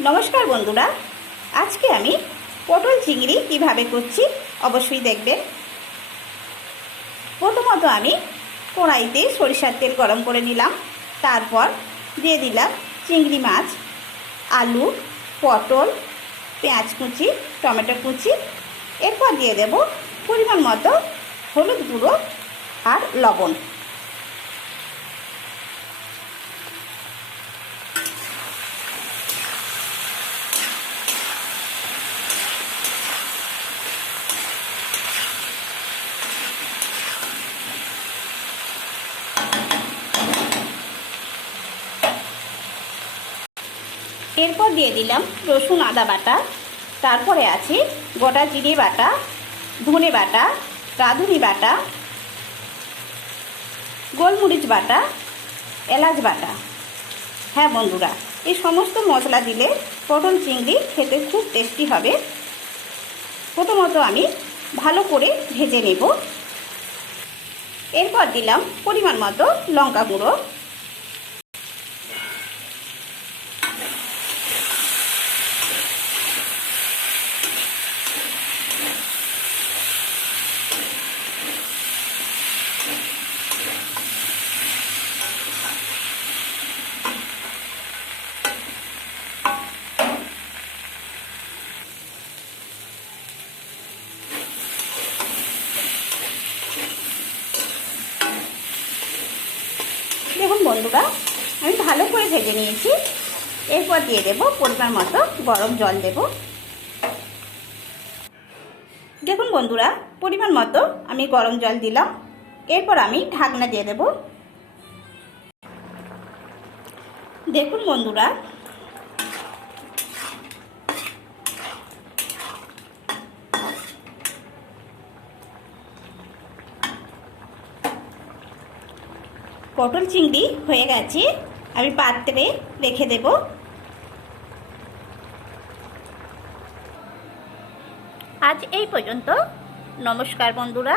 নমস্কার বন্ধুরা, আজকে আমি পটল চিংড়ি কীভাবে করছি অবশ্যই দেখবেন। প্রথমত আমি কড়াইতে সরিষার তেল গরম করে নিলাম, তারপর দিয়ে দিলাম চিংড়ি মাছ, আলু, পটল, পেঁয়াজ কুচি, টমেটো কুচি, এরপর দিয়ে দেব পরিমাণ মতো হলুদ গুঁড়ো আর লবণ। এরপর দিয়ে দিলাম রসুন আদা বাটা, তারপরে আছে গোটা জিরে বাটা, ধনে বাটা, রাঁধুনি বাটা, গোলমরিচ বাটা, এলাচ বাটা। হ্যাঁ বন্ধুরা, এই সমস্ত মশলা দিলে পটল চিংড়ি খেতে খুব টেস্টি হবে। প্রথমত আমি ভালো করে ভেজে নেব। এরপর দিলাম পরিমাণ মতো লঙ্কা গুঁড়ো। দেখুন বন্ধুরা, আমি ভালো করে ভেজে নিয়েছি। এরপর দিয়ে দেব পরিমাণ মতো গরম জল দেব। দেখুন বন্ধুরা, পরিমাণ মতো আমি গরম জল দিলাম। এরপর আমি ঢাকনা দিয়ে দেব। দেখুন বন্ধুরা পটল চিংড়ি হয়ে গেছে। আমি পাত্রে রেখে দেব। আজ এই পর্যন্ত। নমস্কার বন্ধুরা।